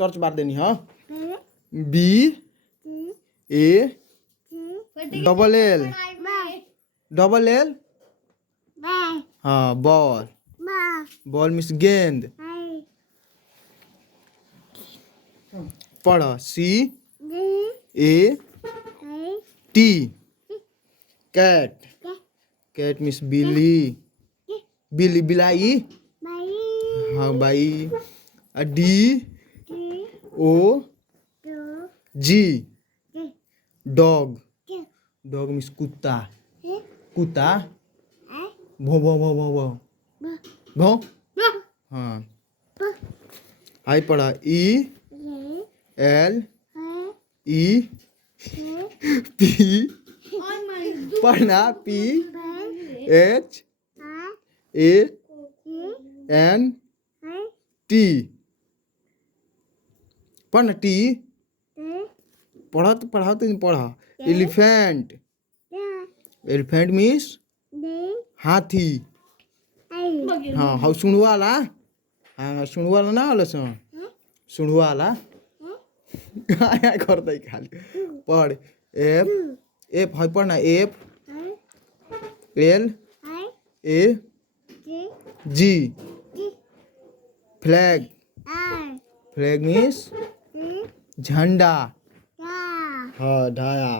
torch मार देनी हाँ बी ए डबल एल हाँ बॉल बॉल मीन्स गेंद पढ़ C A T cat cat means बिल्ली बिल्ली बिलाई हाँ भाई D O G dog dog means कुत्ता कुत्ता भो भो भो भो भो भो हाँ आई पढ़ा ई एल ई पी पढ़ना P H A N T पढ़ना टी पढ़ा तो नहीं पढ़ा एलिफेंट एलिफेंट मीन्स हाथी हाँ हाँ सुनवाला हाँ सुनवाला ना वाला सुनवाला क्या करता है खाली पढ़ एफ एफ है पढ़ना F L A G flag flag means झंडा हाँ ढाया